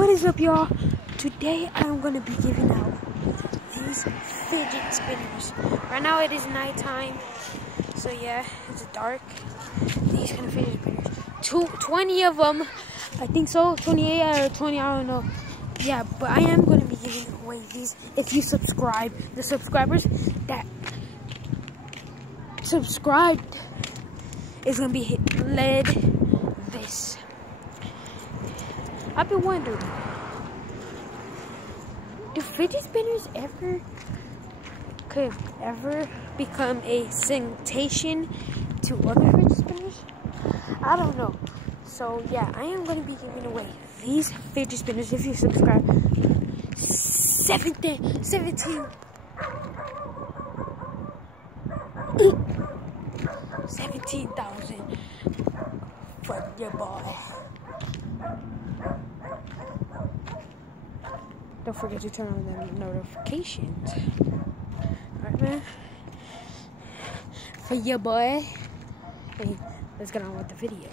What is up, y'all? Today I'm gonna be giving out these fidget spinners. Right now it is nighttime, so yeah, it's dark. These kind of fidget spinners, 20 of them, I think so, 28 or 20, I don't know. Yeah, but I am gonna be giving away these if you subscribe. The subscribers that subscribed is gonna be led this. I've been wondering, do fidget spinners could ever become a sensation to other fidget spinners? I don't know. So yeah, I am going to be giving away these fidget spinners if you subscribe. 17,000 for your boy. Don't forget to turn on the notifications. Alright, man. For your boy. Hey, let's get on with the video.